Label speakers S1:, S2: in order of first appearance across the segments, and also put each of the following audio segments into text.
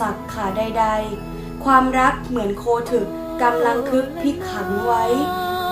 S1: สรรคขาใด ๆ ความรักเหมือนโคถึกกำลังคึกพิกขังไว้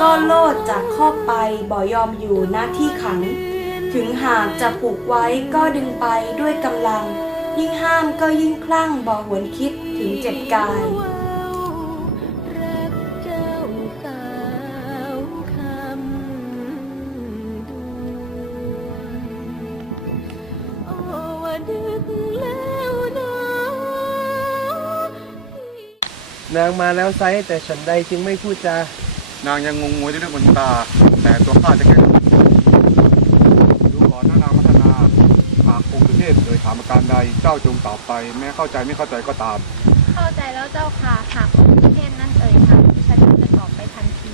S1: ก็โลดจากข้อไปบ่ยอมอยู่หน้าที่ขัง ถึงหากจะผูกไว้ก็ดึงไปด้วยกำลัง ยิ่งห้ามก็ยิ่งคลั่งบ่หวนคิดถึงเจ็บกาย
S2: นา
S3: งมาแล้วไซแต่ฉันใดจึงไม่พูดจา
S4: นางยังงงงวยด้วยเรื่องบนตา แต่ตัวข้าจะแค่ดูก่อนนะนางมัทนาหากองค์สุเทพโดยถามอาการใดเจ้าจงตอบไป แม้เข้าใจไม่เข้าใจก็ตาม
S5: เข้าใจแล้วเจ้าค่ะหากองค์เทพนั่นเอ่ยค่ะฉันจะตอบไปทันที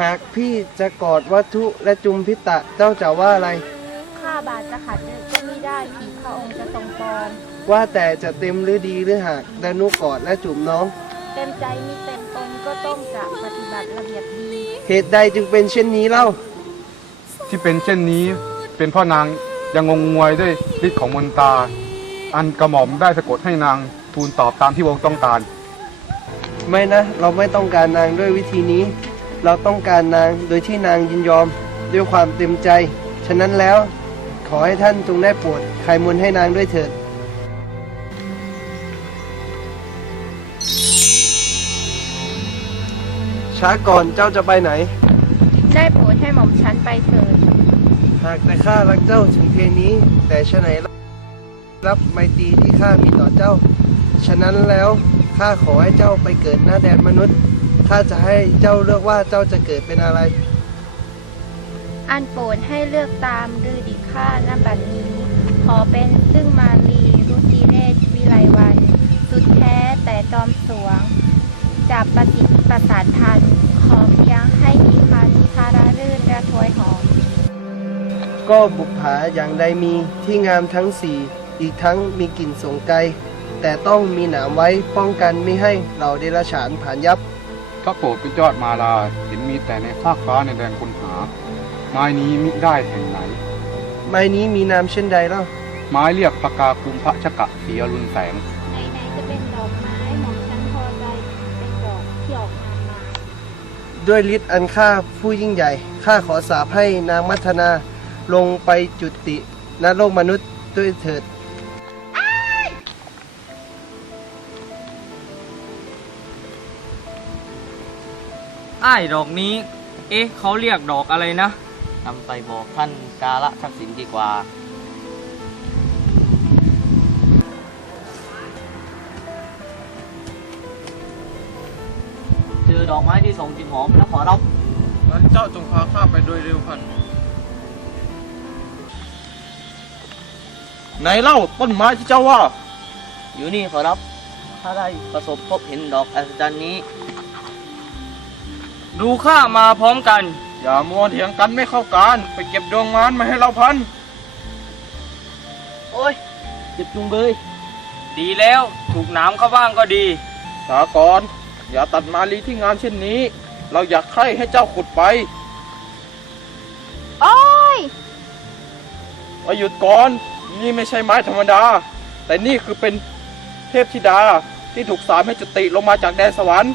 S3: หากพี่จะกอดวัตถุและจุมพิตะเจ้าจะว่าอะไร
S5: ข้าบาทจะขัดนึกก็ไม่ได้ผีพระองค์จะทรงปลอม
S3: ว่าแต่จะเต็มหรือดีหรือหากดานุกอดและจุมน้อง
S5: เต็มใจมีเต็มตนก็ต้องจะปฏิบัติระเบียบดี
S3: เหตุใดจึงเป็นเช่นนี้เล่า
S4: ที่เป็นเช่นนี้เป็นเพ่อนางยังงงงวยด้วยฤทธิ์ของมนตาอันกระหม่อมได้สะกดให้นางทูลตอบตามที่พระองค์ต้องการ
S3: ไม่นะ เราไม่ต้องการนางด้วยวิธีนี้ เราต้องการนางโดยที่นางยินยอมด้วยความเต็มใจ ฉะนั้นแล้ว ขอให้ท่านจงได้โปรดคลายมนต์ให้นางด้วยเถิด ช้าก่อนเจ้าจะไปไหน
S5: ได้โปรดให้หม่อมฉันไปเถิด
S3: หากแต่ข้ารักเจ้าถึงเพียงนี้ แต่ฉะไหนรับไมตรีที่ข้ามีต่อเจ้า ฉะนั้นแล้วข้าขอให้เจ้าไปเกิดหน้าแดนมนุษย์ข้าจะให้เจ้าเลือกว่าเจ้าจะเกิดเป็นอะไร
S5: อันโปรดให้เลือกตามฤดีข้าณบัดนี้ ขอเป็นซึ่งมาลีรุจิเรศวิไลวัน สุดแท้แต่จอมสวง จากประสิทธิ์ประสานพันธ์ขอเพียงให้มีพันธารารื่นระทวยหอม
S3: ก็บุปผาอย่างใดมีที่งามทั้งสี่ อีกทั้งมีกลิ่นสงไกล แต่ต้องมีหนามไว้ป้องกันไม่ให้เหล่าเดรัจฉานผ่านยับ
S4: พระโปรดเป็นยอดมาลาเห็นมีแต่ในภาคฟ้าในแดนคนหา ไม้นี้มิได้แห่งไหน
S3: ไม้นี้มีนามเช่นใดเล่า
S4: ไม้เรียกพกาคุมพระชกะสีอรุณแสง
S5: ไหนๆจะเป็นดอกไม้หม่อม ด้
S3: วยฤทธิ์อันข้าผู้ยิ่งใหญ่ ข้าขอสาปให้นางมัทนาลงไปจุติณโลกมนุษย์ด้วยเถิด
S6: อ้ายดอกนี้ เอ๊ะเขาเรียกดอกอะไรนะ
S7: นำไปบอกท่านกาละทักษิณดีกว่า ดอกไม้ที่ส่งกลิ่นหอมแล้วขอรับ
S4: นั้นเจ้าจงพาข้าไปโดยเร็วพัน
S7: ไหนเล่าต้นไม้ที่เจ้าว่า อยู่นี่ขอรับ ถ้าได้ประสบพบเห็นดอกอัศจรรย์นี้
S6: ดูข้ามาพร้อมกัน
S4: อย่ามัวเถียงกันไม่เข้าการไปเก็บดวงมานมาให้เราพัน
S7: โอ้ยเจ็บจุงเบย
S6: ดีแล้ว ถูกหน้ำเข้าบ้างก็ดี
S4: สากร อย่าตัดมาลีที่งานเช่นนี้ เราอยากใคร่ให้เจ้าขุดไป
S5: โอ้ย
S4: ว่าหยุดก่อน นี่ไม่ใช่ไม้ธรรมดา แต่นี่คือเป็นเทพธิดาที่ถูกสามให้จุติลงมาจากแดนสวรรค์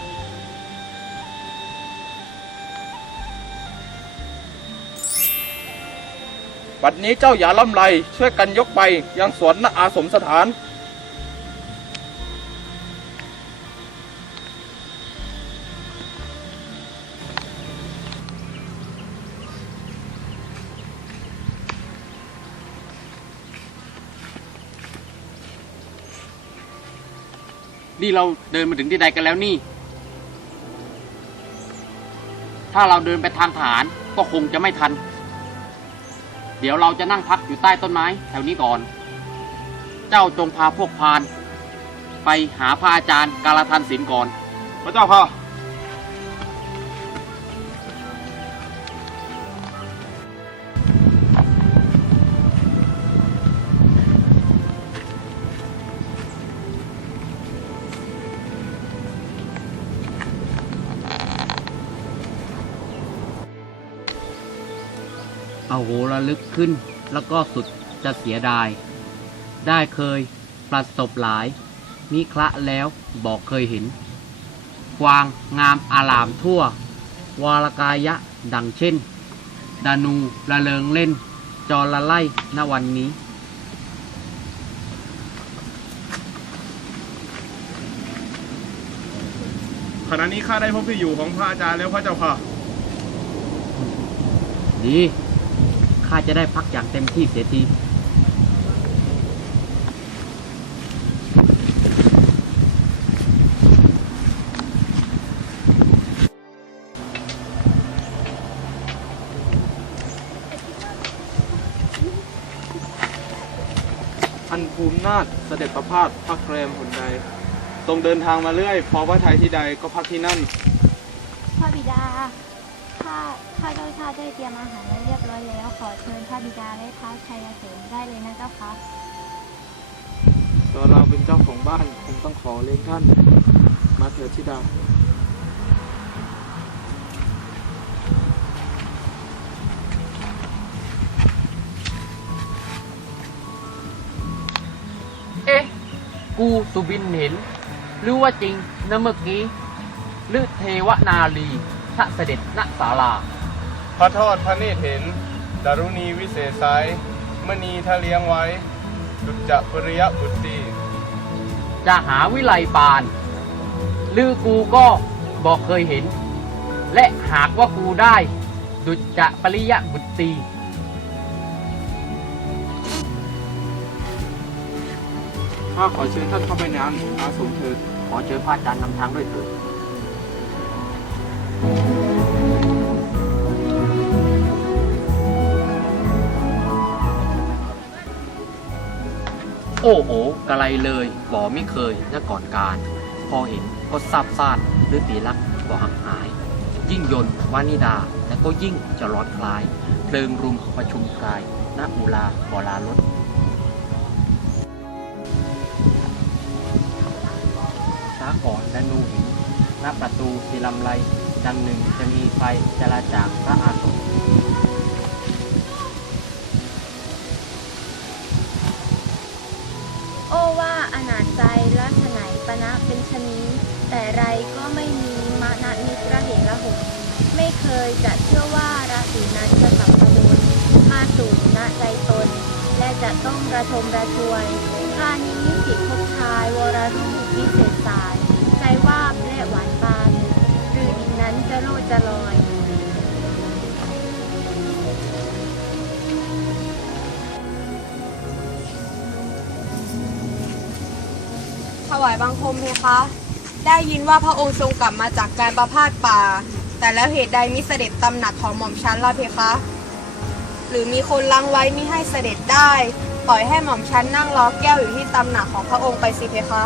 S4: บัดนี้เจ้าอย่าล่ำไรช่วยกันยกไปยังสวนณอาสมสถาน
S8: นี่เราเดินมาถึงที่ใดกันแล้วนี่ ถ้าเราเดินไปทางฐานก็คงจะไม่ทัน เดี๋ยวเราจะนั่งพักอยู่ใต้ต้นไม้แถวนี้ก่อน เจ้าจงพาพวกพาน ไปหาพระอาจารย์กาลทันศิลป์ก่อน
S4: พระเจ้า
S8: พ่อ โหระลึกขึ้น แล้วก็สุดจะเสียดาย ได้เคยประสบหลาย มิคละแล้วบอกเคยเห็น กวางงามอารามทั่ว วรกายะดังเช่น ดานูละเริงเล่น จอละไล่ณวันนี้
S4: ขณะนี้ข้าได้พบที่อยู่ของพระอาจารย์แล้วพระเจ้าค่ะ
S8: ดี ข้าจะได้พักอย่างเต็มที่เสียที
S3: อันภูมินาถเสด็จประพาสพักแรมหนใดทรงเดินทางมาเรื่อย พอพระไทยที่ใดก็พักที่นั่น
S5: พระบิดา ข้า ข้าเจ้าชาติได้เตรียมอาหารไว้เรียบร้อยแล้ว ขอเชิญพระบิดาและท้าวชัยเสนได้เลยนะเจ้าคะ
S3: ตอนเราเป็นเจ้าของบ้านคงต้องขอเลี้ยงท่าน มาเถิดธิดา
S8: เอ๊ะ กูสุบินเห็น หรือว่าจริงนะเมื่อกี้หรือเทวนาลีพระเสด็จณศาลา
S3: พ ระทอดพระเนตรเห็น ดารุณีวิเศษไซมณีทะเลี้ยงไว้ ดุจจะปริยบุตรี
S8: จะหาวิไลปานหรือกูก็บอกเคยเห็น และหากว่ากูได้ ดุจจะปริยบุตรี
S3: ข้าขอเชิญท่านเข้าไปในอาสมเถิด
S8: ขอเชิญพระอาจารย์นำทางด้วยเถิด โอ้โหกะไรเลยบ่ไม่เคยนะก่อนการ พอเห็นก็ทราบซ่านหรือตีลักบ่หักหาย ยิ่งยนวานิดาและก็ยิ่งจะร้อนคลาย เพลิงรุมประชุมกายณอุลาบอลารถสาก่อนและนูหินหน้าประตูสีลำไรดังหนึ่งจะมีไฟจราจากพระอาสม
S5: นาจใจลักษณะปณะเป็นชนี้ แต่ไรก็ไม่มีมานะนิตระเหระหงไม่เคยจะเชื่อว่าราศีนั้นจะสัมพดุมาสู่ณใจตน และจะต้องระทมระทวยข้านี้มิสิพบชายวรรูปวิเศษสาย ใจว่าบและหวานปานหรือดินนั้นจะโลดจะลอย
S1: ถวายบังคมเพคะ ได้ยินว่าพระองค์ทรงกลับมาจากการประพาสป่า แต่แล้วเหตุใดมิเสด็จตำหนักของหม่อมชั้นล่ะเพคะ หรือมีคนลังไว้มิให้เสด็จได้ ปล่อยให้หม่อมชั้นนั่งรอแก้วอยู่ที่ตำหนักของพระองค์ไปสิเพคะ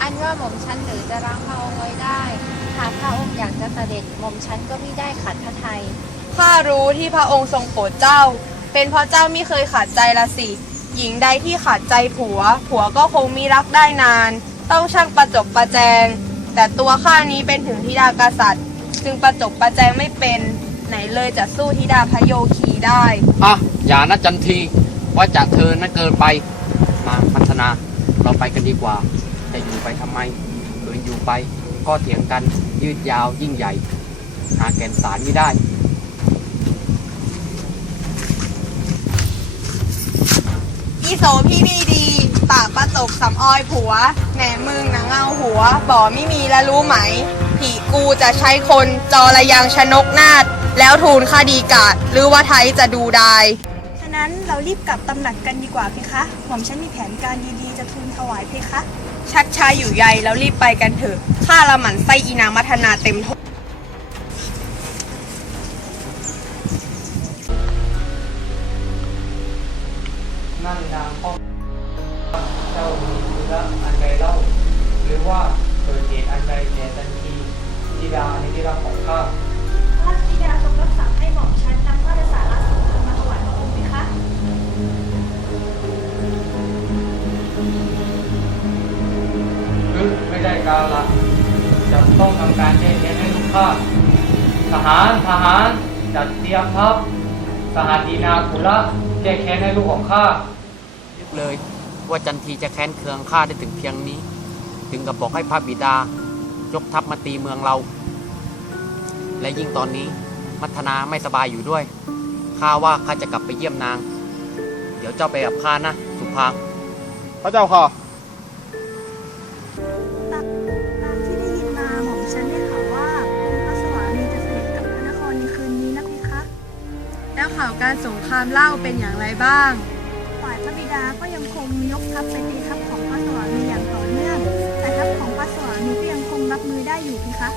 S5: อันว่าหม่อมชั้นหรือจะรังพระองค์ไว้ได้ หากพระองค์อยากจะเสด็จหม่อมชั้นก็ไม่ได้ขัดพระทัย
S1: ข้ารู้ที่พระองค์ทรงโปรดเจ้า เป็นเพราะเจ้าไม่เคยขาดใจละสิ หญิงใดที่ขาดใจผัว ผัวก็คงมีรักได้นาน ต้องช่างประจบประแจง แต่ตัวข้านี้เป็นถึงธิดากษัตริย์ จึงประจบประแจงไม่เป็นไหนเลยจะสู้ธิดาพระโยคีได้
S8: อะอย่านะจันทีว่าจะเธอนั้นเกินไป มาพัฒนาเราไปกันดีกว่า แต่อยู่ไปทำไมเดินอยู่ไปก็เถียงกันยืดยาวยิ่งใหญ่ หาแก่นสารไม่ได้
S1: อี โสพี่นี่ดีปากประตบสำออยผัว แหนมึงหนะเงาหัว บ่ไม่มีแล้วรู้ไหม ผีกูจะใช้คนจอระยังชนกนาดแล้วทูลคดีกาดหรือว่าไทยจะดูได้
S9: ฉะนั้นเรารีบกลับตำหนักกันดีกว่าเพคะหม่อมฉันมีแผนการดีๆจะทูลถวายเพคะ
S1: ชักชายอยู่ใยแล้วรีบไปกันเถอะข้าละหมันไส้อีนางมัทนาเต็มทน
S6: นั่นนางพ่อเจ้ามีธุระอันใดเล่า หรือว่าเกิดเหตุอันใดแก่ทันทีธิดาในที่รักของข้า
S9: พระธิดาทรงรับสั่งให้หม่อมฉันนำพระสารสูงมาถวายพระองค์เพคะ
S6: หรือไม่ได้การละจะต้องทำการแก้แค้นให้ลูกข้าทหารทหารจัดเตรียมทัพ
S10: สหัสดีนาภูละแก้แค้นให้ลูกของข้า
S8: นึกเลยว่าจันทีจะแค้นเคืองข้าได้ถึงเพียงนี้ ถึงกับบอกให้พระบิดายกทัพมาตีเมืองเรา และยิ่งตอนนี้มัทนาไม่สบายอยู่ด้วยข้าว่าข้าจะกลับไปเยี่ยมนาง เดี๋ยวเจ้าไปกับข้านะ สุพาง
S11: พระเจ้าค่ะ
S9: ข่าวกา
S12: รสงครามเล่าเป็นอย่างไรบ้าง
S9: ฝ่ายพระบิดาก็ยังคงยกทัพไปตีทัพของพระสวามีอย่างต่อเนื่อง แต่ทัพของพระสวามีก็ยังคงรับมือได้อยู่พี่คะ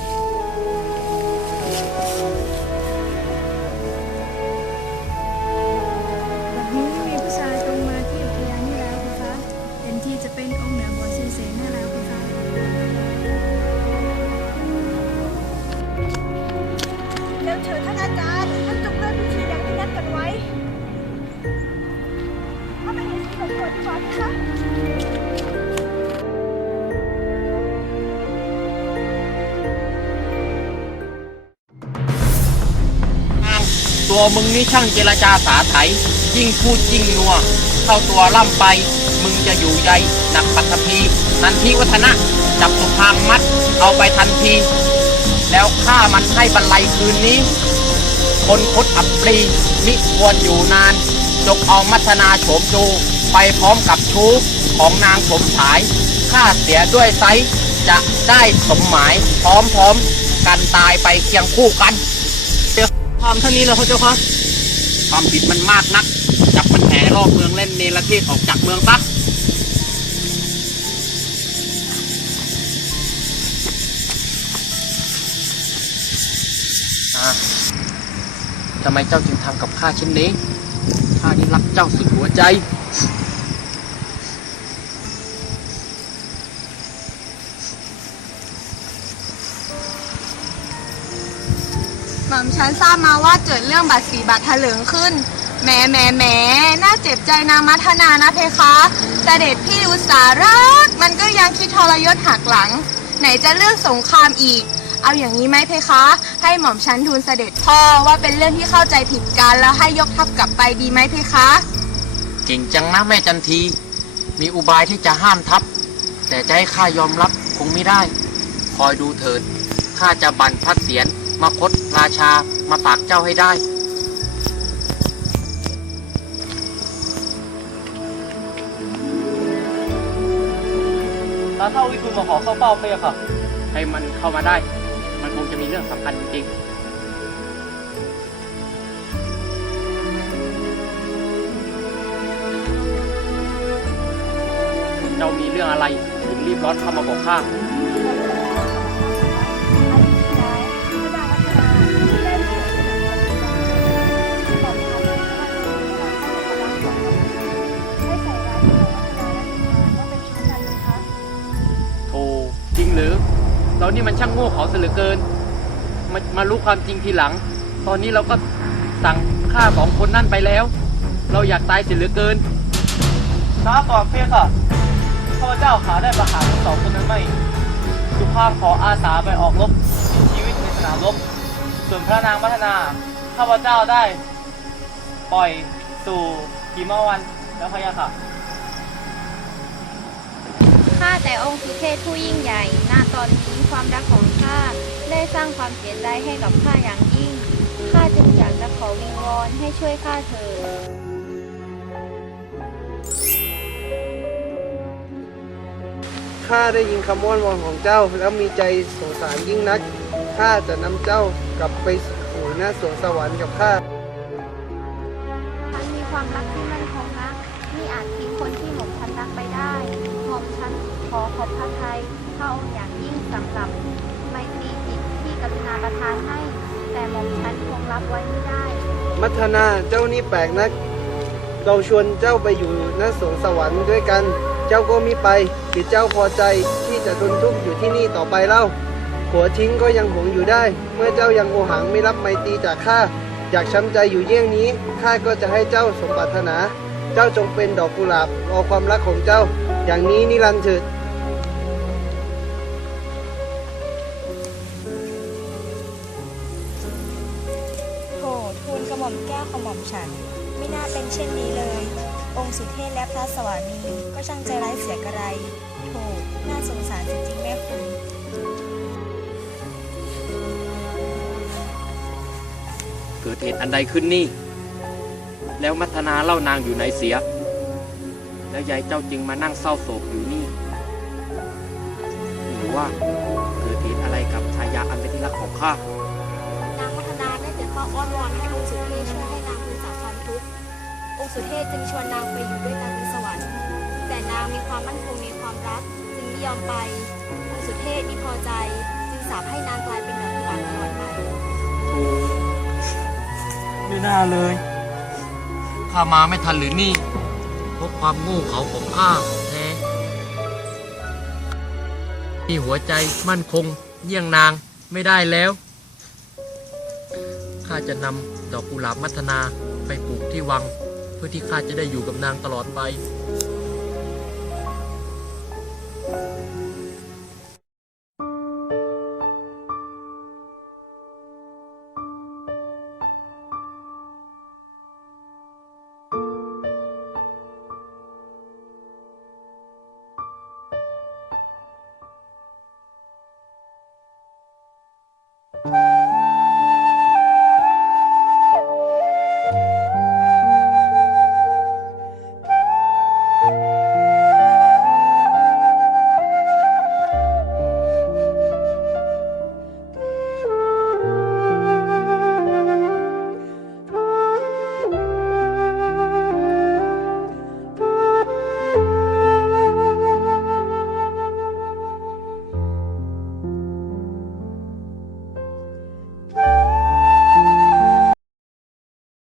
S2: ตัวมึงนี่
S8: ช่างเจรจาสาไถยิ่งพูดยิ่งนัว เข้าตัวล่ำไป มึงจะอยู่ใยหนักปัตภีนันทีวัฒนะ จับสุพางมัด เอาไปทันที แล้วฆ่ามันให้บรรลัยคืนนี้ คนคดอับปรีมิควรอยู่นานจกเอามัทนาโฉมจูไปพร้อมกับชู้ของนางสมฉายฆ่าเสียด้วยไซส์จะได้สมหมายพร้อมๆกันตายไปเคียงคู่กันความเท่านี้เลยพระเจ้าค่ะความผิดมันมากนัก จับมันแห่รอบเมืองเล่นเนรเทศออกจากเมืองซะอ่าทำไมเจ้าจึงทำกับข้าเช่นนี้ ข้านี่รักเจ้าสุดหัวใจ
S1: หม่อมฉันทราบมาว่าเกิดเรื่องบัตรสีบัตรถลิงขึ้นแหมแหมแหมน่าเจ็บใจนางมัทนานะเพคะ แต่เด็ดพี่อุตสารัก มันก็ยังคิดทรยศหักหลัง ไหนจะเรื่องสงครามอีก เอาอย่างนี้ไหมเพคะ ให้หม่อมฉันทูลเสด็จพ่อว่าเป็นเรื่องที่เข้าใจผิดกันแล้วให้ยกทัพกลับไปดีไหมเพคะ
S8: เก่งจังนะแม่จันที มีอุบายที่จะห้ามทัพ แต่จะให้ข้ายอมรับคงไม่ได้ คอยดูเถิดข้าจะบันพัดเสียนมาคดราชามาฝากเจ้าให้ได้
S10: ตาเท่าวิคุณมาขอเข้าเป้าพระยาค่ะ
S8: ให้มันเข้ามาได้มันคง จะมีเรื่องสำคัญจริงๆเจ้ามีเรื่องอะไรถึงรีบร้อนเข้ามาบอกข้าโธ่จริงหรือเรานี่มันช่างโง่เขาเสียเหลือเกิน มามารู้ความจริงทีหลัง ตอนนี้เราก็สั่งฆ่าสองคนนั่นไปแล้ว เราอยากตายเสียเหลือเกิน
S10: ช้าก่อนเพียค่ะข้าพเจ้าหาได้ประหารทั้งสองคนนั้นไม่ สุภาพขออาสาไปออกรบสิ้นชีวิตในสนามรบ ส่วนพระนางมัทนา ข้าพเจ้าได้ ปล่อยสู่กีมาวันแล้วพระยาค่ะ
S5: ข้าแต่องค์สุเทพผู้ยิ่งใหญ่ ณ ตอนนี้ความรักของข้า ได้สร้างความเสียใจให้กับข้าอย่างยิ่ง ข้าจึงอยากจะขอวิงวอนให้ช่วยข้าเถิด
S3: ข้าได้ยินคำอ้อนวอนของเจ้า แล้วมีใจสงสารยิ่งนัก ข้าจะนำเจ้ากลับไปสู่หน้าสวงสวรรค์กับข้า
S5: ฉันมีความรักที่มั่นคงนักนี่อาจทิ้งคนที่หม่อมฉันรักไปได้ หม่อมฉันขอขอบพระทัยพระองค์อย่างยิ่งสำหรับไมตรีจิตที่ก รุณาประทานให้ แต่หม่อมฉันคงรับไว้ไม่ได้
S3: มัทนาเจ้านี่แปลกนัก เราชวนเจ้าไปอยู่หน้าสวงสวรรค์ด้วยกัน เจ้าก็มิไปหรือเจ้าพอใจที่จะทนทุกข์อยู่ที่นี่ต่อไปเล่าหัวทิ้งก็ยังหวงอยู่ได้ เมื่อเจ้ายังโอหังไม่รับไมตรีจากข้าอยากช้ำใจอยู่เยี่ยงนี้ข้าก็จะให้เจ้าสมปรารถนา เจ้าจงเป็นดอกกุหลาบรอความรักของเจ้า อย่างนี้นิรันดร์เถิด
S13: ฉัน ไม่น่าเป็นเช่นนี้เลย องค์สุเทพและพระสวามีก็ช่างใจร้ายเสียกระไรโถน่าสงสารจริงๆแม่คุณ
S8: เกิดเหตุอันใดขึ้นนี่ แล้วมัทนาเล่านางอยู่ไหนเสีย แล้วยายเจ้าจึงมานั่งเศร้าโศกอยู่นี่หรือว่าเกิดเหตุอะไรกับชายาอันเป็นที่รักของข้า
S13: นางมัทนาได้แต่เฝ้าอ้อนวอนให้องค์สุเทพช่วยให้ งค์สุเทพจึงชวนนางไปอยู่ด้วยกันบนสวรรค์ แต่นางมีความมั่นคงในความรักจึงไม่ยอมไปองค์สุเทพไม่พอใจจึงสาปให้นางกลายเป็นแบบหวานตลอดไป
S8: ไม่น่าเลยข้ามาไม่ทันหรือนี่เพราะความโง่เขาของข้าแท้ที่หัวใจมั่นคงเยี่ยงนางไม่ได้แล้วข้าจะนำดอกกุหลาบมัทนาไปปลูกที่วัง พื่อที่ข้าจะได้อยู่กับนางตลอดไป